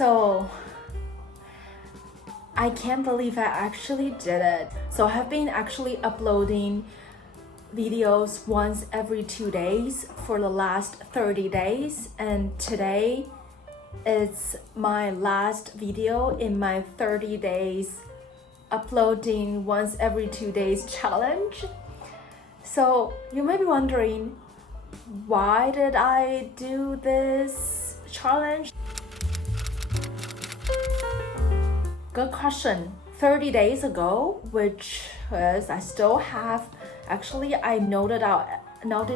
So I can't believe I actually did it. So I have been actually uploading videos once every 2 days for the last 30 days, and today it's my last video in my 30 days uploading once every 2 days challenge. So you may be wondering, why did I do this challenge? Good question. 30 days ago, which was I still have, actually I noted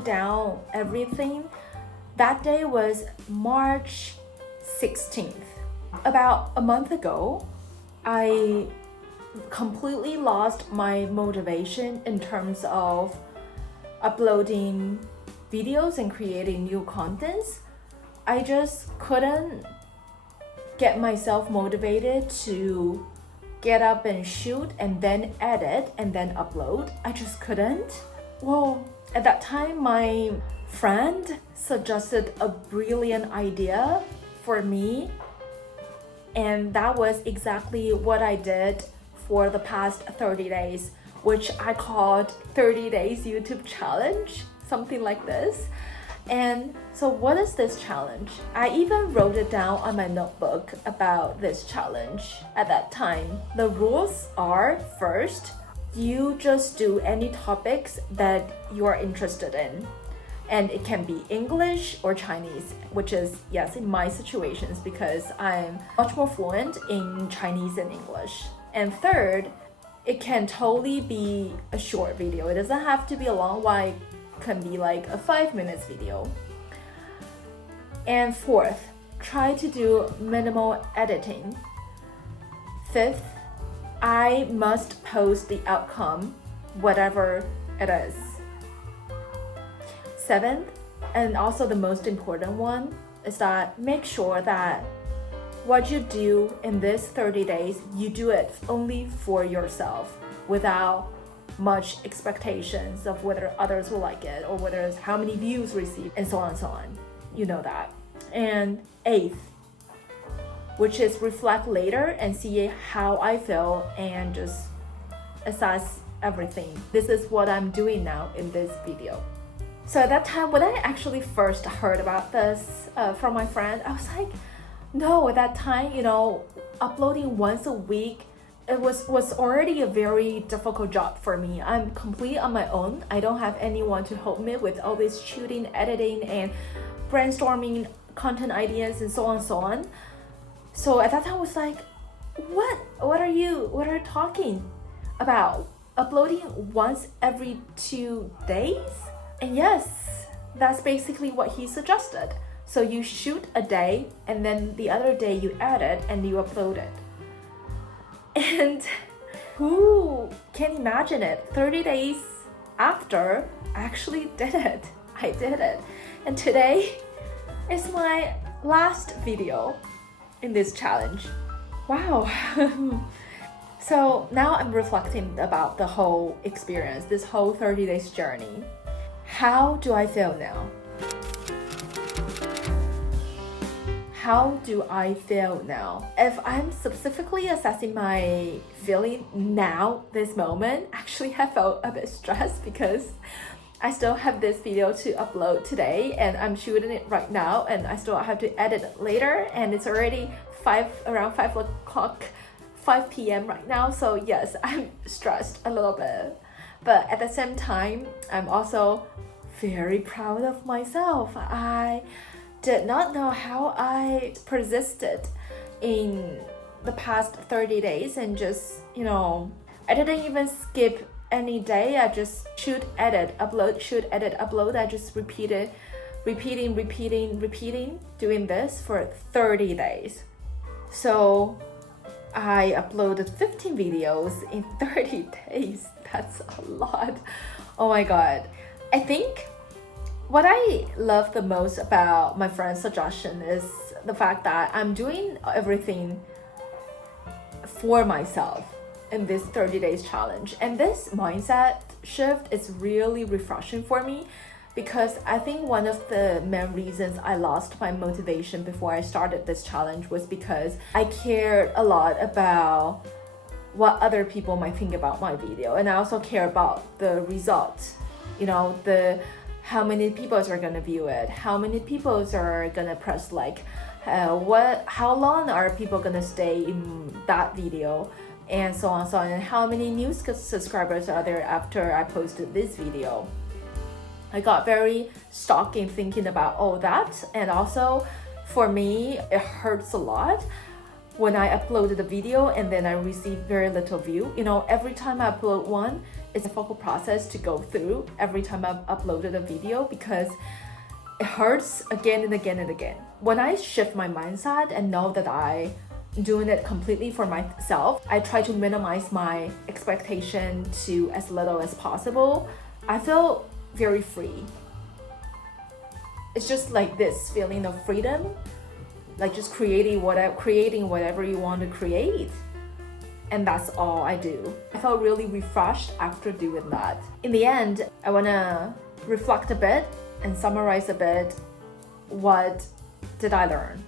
down everything. That day was March 16th. About a month ago, I completely lost my motivation in terms of uploading videos and creating new contents. I just couldn't get myself motivated to get up and shoot and then edit and then upload. I just couldn't. Well, at that time, my friend suggested a brilliant idea for me, and that was exactly what I did for the past 30 days, which I called 30 Days YouTube Challenge, something like this. And so what is this challenge? I even wrote it down on my notebook about this challenge at that time. The rules are, first, you just do any topics that you're interested in. And it can be English or Chinese, which is, yes, in my situations, because I'm much more fluent in Chinese and English. And third, it can totally be a short video. It doesn't have to be a long one. It can be like a 5 minutes video. And fourth, try to do minimal editing. Fifth, I must post the outcome, whatever it is. Seventh, and also the most important one, is that make sure that what you do in this 30 days, you do it only for yourself without much expectations of whether others will like it or whether it's how many views received and so on and so on. You know that. And eighth, which is reflect later and see how I feel and just assess everything. This is what I'm doing now in this video. So at that time, when I actually first heard about this from my friend, I was like, no, at that time, uploading once a week, it was already a very difficult job for me. I'm completely on my own. I don't have anyone to help me with all this shooting, editing, and brainstorming content ideas and so on and so on. So at that time, I was like, what are you talking about? Uploading once every 2 days? And yes, that's basically what he suggested. So you shoot a day and then the other day you edit and you upload it. And who can imagine it? 30 days after, I actually did it. I did it. And today is my last video in this challenge. Wow. So now I'm reflecting about the whole experience, this whole 30 days journey. How do I feel now? How do I feel now? If I'm specifically assessing my feeling now, this moment, actually I felt a bit stressed because I still have this video to upload today and I'm shooting it right now and I still have to edit it later, and it's already around 5 p.m. right now. So yes, I'm stressed a little bit. But at the same time, I'm also very proud of myself. I did not know how I persisted in the past 30 days and just, I didn't even skip any day. I just shoot, edit, upload, shoot, edit, upload. I just repeating, doing this for 30 days. So I uploaded 15 videos in 30 days. That's a lot. Oh my God. I think what I love the most about my friend's suggestion is the fact that I'm doing everything for myself in this 30 days challenge. And this mindset shift is really refreshing for me because I think one of the main reasons I lost my motivation before I started this challenge was because I cared a lot about what other people might think about my video, and I also care about the results, the how many people are gonna view it, how many people are gonna press like, how long are people gonna stay in that video, and so on, and how many new subscribers are there after I posted this video. I got very stuck in thinking about all that, and also for me it hurts a lot when I uploaded a video and then I receive very little view. Every time I upload one, it's a difficult process to go through every time I've uploaded a video, because it hurts again and again and again. When I shift my mindset and know that I'm doing it completely for myself, I try to minimize my expectation to as little as possible. I feel very free. It's just like this feeling of freedom, like just creating whatever you want to create. And that's all I do. I felt really refreshed after doing that. In the end, I want to reflect a bit and summarize a bit. What did I learn?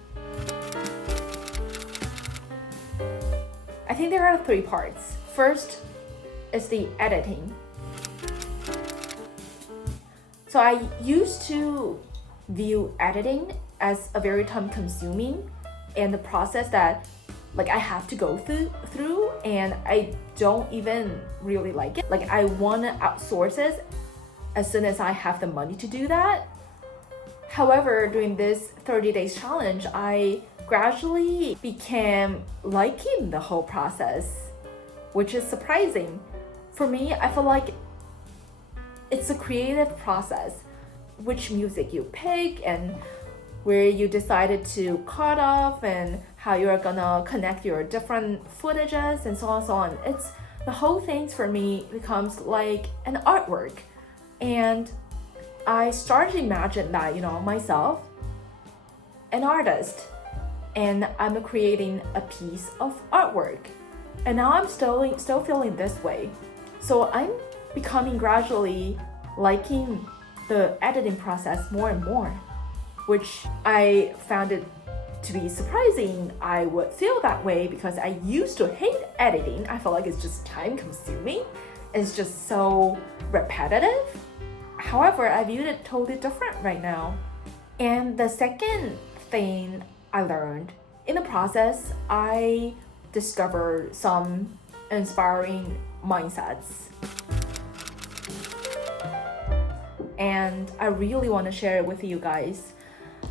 I think there are 3 parts. First is the editing. So I used to view editing as a very time consuming and the process that like I have to go through, and I don't even really like it. Like I want to outsource it as soon as I have the money to do that. However, during this 30 days challenge, I gradually became liking the whole process, which is surprising. For me, I feel like it's a creative process. Which music you pick and where you decided to cut off and how you're gonna connect your different footages and so on. It's the whole thing for me becomes like an artwork. And I started to imagine that, myself, an artist, and I'm creating a piece of artwork. And now I'm still feeling this way. So I'm becoming gradually liking the editing process more and more, which I found it to be surprising I would feel that way, because I used to hate editing. I felt like it's just time consuming. It's just so repetitive. However, I viewed it totally different right now. And the second thing I learned in the process, I discovered some inspiring mindsets. And I really want to share it with you guys.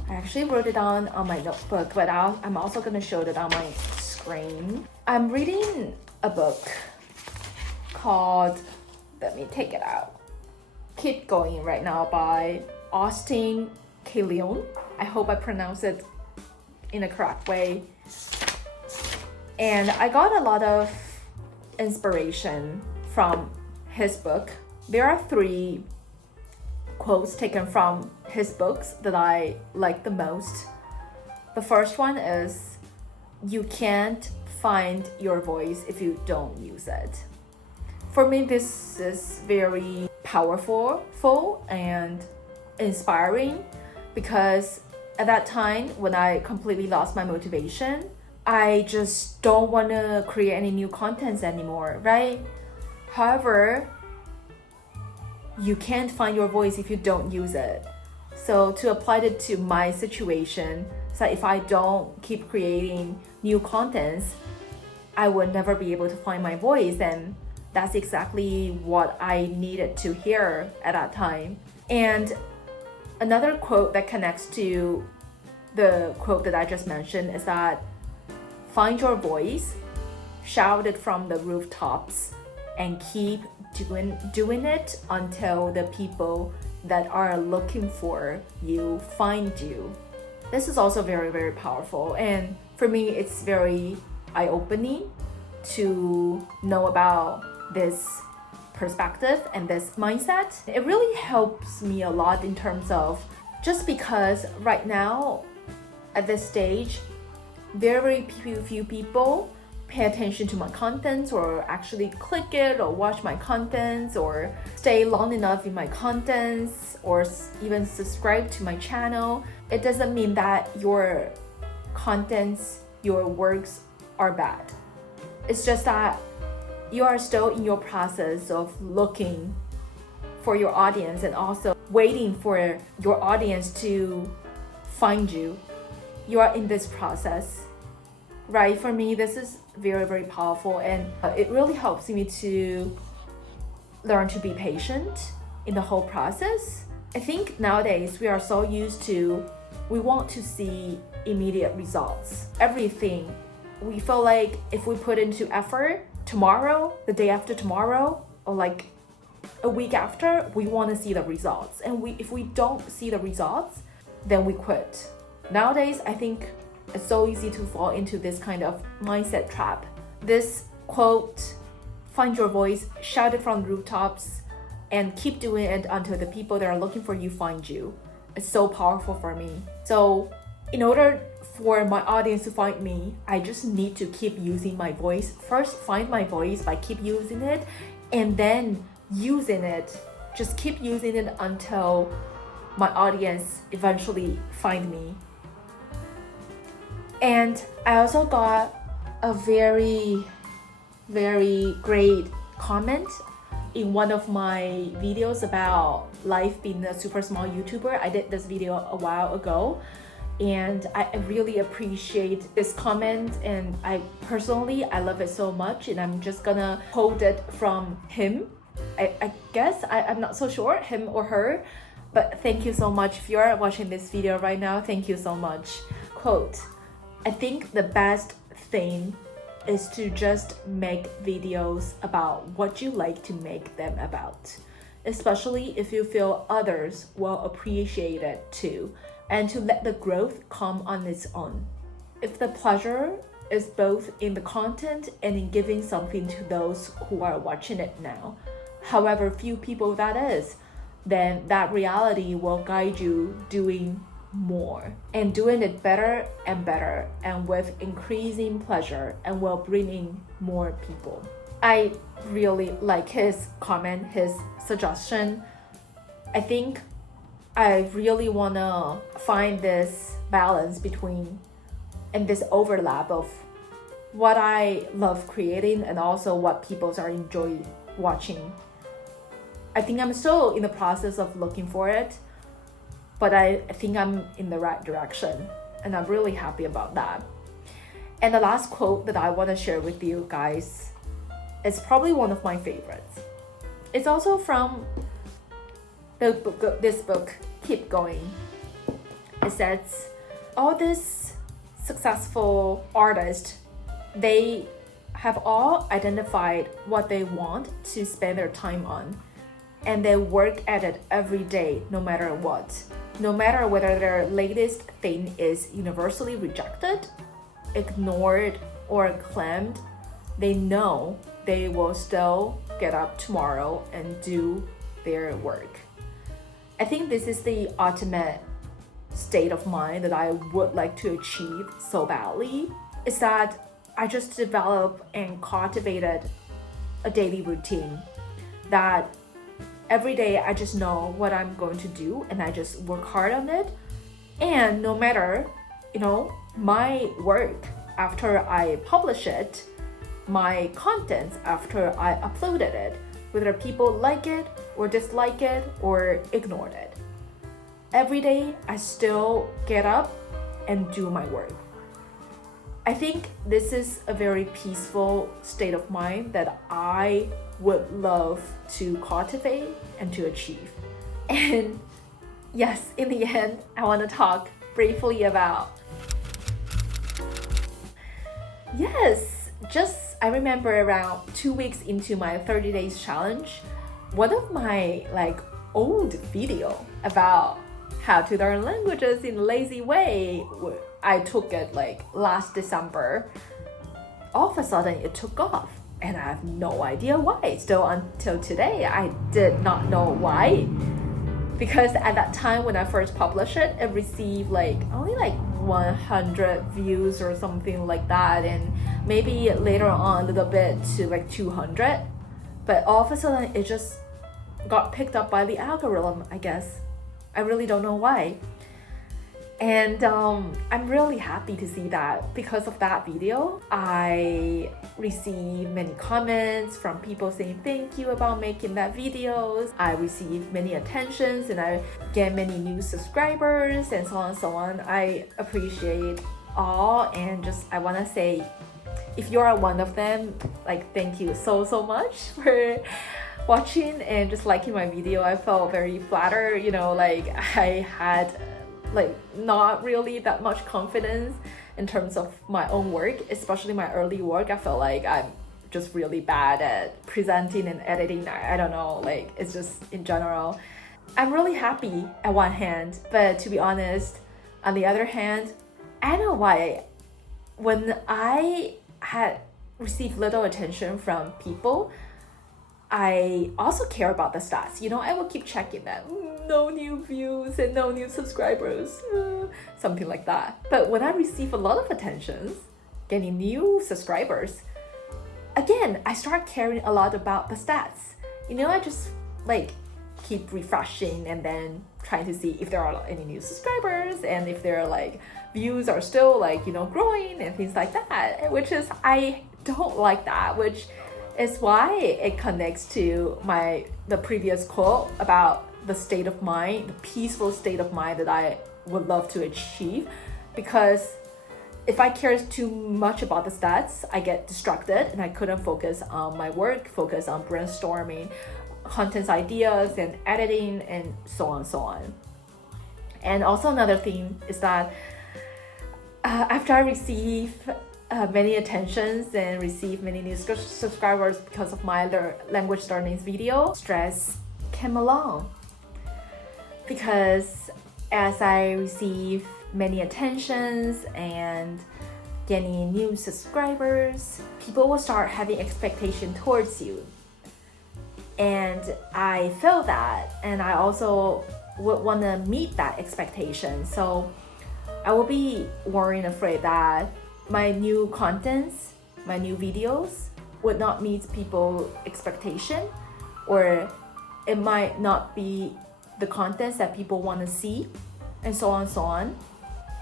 I actually wrote it down on my notebook, but I'm also going to show it on my screen. I'm reading a book called, let me take it out, Keep Going right now by Austin Kleon. I hope I pronounce it in a correct way. And I got a lot of inspiration from his book. There are 3 quotes taken from his books that I like the most. The first one is, you can't find your voice if you don't use it. For me, this is very powerful and inspiring, because at that time when I completely lost my motivation, I just don't want to create any new contents anymore, right? However, you can't find your voice if you don't use it. So to apply it to my situation, so if I don't keep creating new contents, I would never be able to find my voice. And that's exactly what I needed to hear at that time. And another quote that connects to the quote that I just mentioned is that, find your voice, shout it from the rooftops, and keep doing it until the people that are looking for you find you. This is also very, very powerful, and for me it's very eye-opening to know about this perspective and this mindset. It really helps me a lot in terms of, just because right now at this stage very few people pay attention to my contents or actually click it or watch my contents or stay long enough in my contents or even subscribe to my channel, it doesn't mean that your contents, your works are bad. It's just that you are still in your process of looking for your audience and also waiting for your audience to find you. You are in this process, right? For me, this is very, very powerful, and it really helps me to learn to be patient in the whole process. I think nowadays we are so used to, we want to see immediate results. Everything, we feel like if we put into effort tomorrow, the day after tomorrow, or like a week after, we want to see the results. And if we don't see the results, then we quit. Nowadays, I think it's so easy to fall into this kind of mindset trap. This quote, find your voice, shout it from rooftops, and keep doing it until the people that are looking for you find you. It's so powerful for me. So in order for my audience to find me, I just need to keep using my voice. First, find my voice by keep using it, and then using it. Just keep using it until my audience eventually find me. And I also got a very, very great comment in one of my videos about life being a super small YouTuber. I did this video a while ago, and I really appreciate this comment, and I love it so much, and I'm just gonna quote it from him. I guess, I'm not so sure, him or her, but thank you so much. If you're watching this video right now, thank you so much. Quote, I think the best thing is to just make videos about what you like to make them about, especially if you feel others will appreciate it too, and to let the growth come on its own. If the pleasure is both in the content and in giving something to those who are watching it now, however few people that is, then that reality will guide you doing more and doing it better and with increasing pleasure, and will bring in more people. I really like his comment, his suggestion. I think I really want to find this balance between and this overlap of what I love creating and also what people are enjoying watching. I think I'm still in the process of looking for it, but I think I'm in the right direction, and I'm really happy about that. And the last quote that I want to share with you guys is probably one of my favorites. It's also from this book, Keep Going. It says, all these successful artists, they have all identified what they want to spend their time on, and they work at it every day, no matter what. No matter whether their latest thing is universally rejected, ignored, or acclaimed, they know they will still get up tomorrow and do their work. I think this is the ultimate state of mind that I would like to achieve so badly, is that I just developed and cultivated a daily routine that every day I just know what I'm going to do, and I just work hard on it. And no matter, my work after I publish it, my content after I uploaded it, whether people like it or dislike it or ignored it, every day I still get up and do my work. I think this is a very peaceful state of mind that I would love to cultivate and to achieve. And yes, in the end, I want to talk briefly about, I remember around 2 weeks into my 30 days challenge, one of my old video about how to learn languages in a lazy way, I took it last December. All of a sudden it took off, and I have no idea why. Still until today, I did not know why. because at that time when I first published it, it received like only like 100 views or something like that, and maybe later on a little bit to like 200, but all of a sudden it just got picked up by the algorithm, I guess. I really don't know why. And I'm really happy to see that because of that video, I received many comments from people saying thank you about making that videos. I received many attentions and I get many new subscribers and so on and so on. I appreciate all, and just I want to say, if you are one of them, like thank you so much for watching and just liking my video. I felt very flattered, you know, like I had like not really that much confidence in terms of my own work, especially my early work. I felt like I'm just really bad at presenting and editing. I don't know, like it's just in general. I'm really happy at one hand, but to be honest, on the other hand, I don't know why when I had received little attention from people, I also care about the stats. You know, I will keep checking that. No new views and no new subscribers, something like that. But when I receive a lot of attentions, getting new subscribers, again, I start caring a lot about the stats. You know, I just like keep refreshing and then trying to see if there are any new subscribers and if their like views are still like, you know, growing and things like that, which is, I don't like that, which is why it connects to the previous quote about the state of mind, the peaceful state of mind that I would love to achieve. Because if I care too much about the stats, I get distracted and I couldn't focus on my work, focus on brainstorming content ideas and editing and so on. And also another thing is that after I receive many attentions and receive many new subscribers because of my language learning video, stress came along. Because as I receive many attentions and getting new subscribers, people will start having expectation towards you. And I feel that, and I also would want to meet that expectation. So I will be worried and afraid that my new contents, my new videos would not meet people's expectation, or it might not be the contents that people want to see, and so on.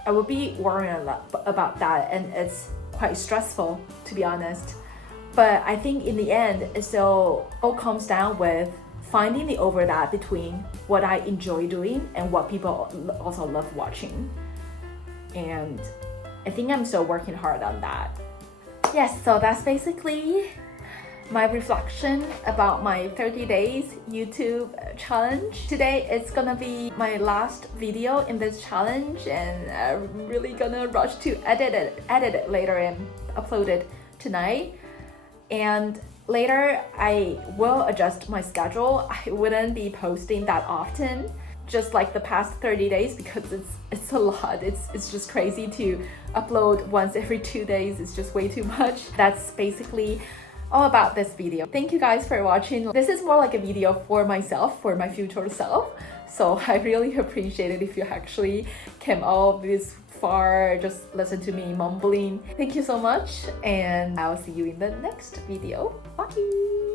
I would be worrying a lot about that, and it's quite stressful, to be honest. But I think in the end, it still all comes down with finding the overlap between what I enjoy doing and what people also love watching. And I think I'm still working hard on that. Yes, so that's basically my reflection about my 30 days YouTube challenge. Today it's gonna be my last video in this challenge, and I'm really gonna rush to edit it later and upload it tonight. And later I will adjust my schedule. I wouldn't be posting that often, just like the past 30 days, because it's a lot. It's just crazy to upload once every 2 days. It's just way too much. That's basically all about this video. Thank you guys for watching. This is more like a video for myself, for my future self. So I really appreciate it if you actually came all this far, just listen to me mumbling. Thank you so much, and I'll see you in the next video. Bye!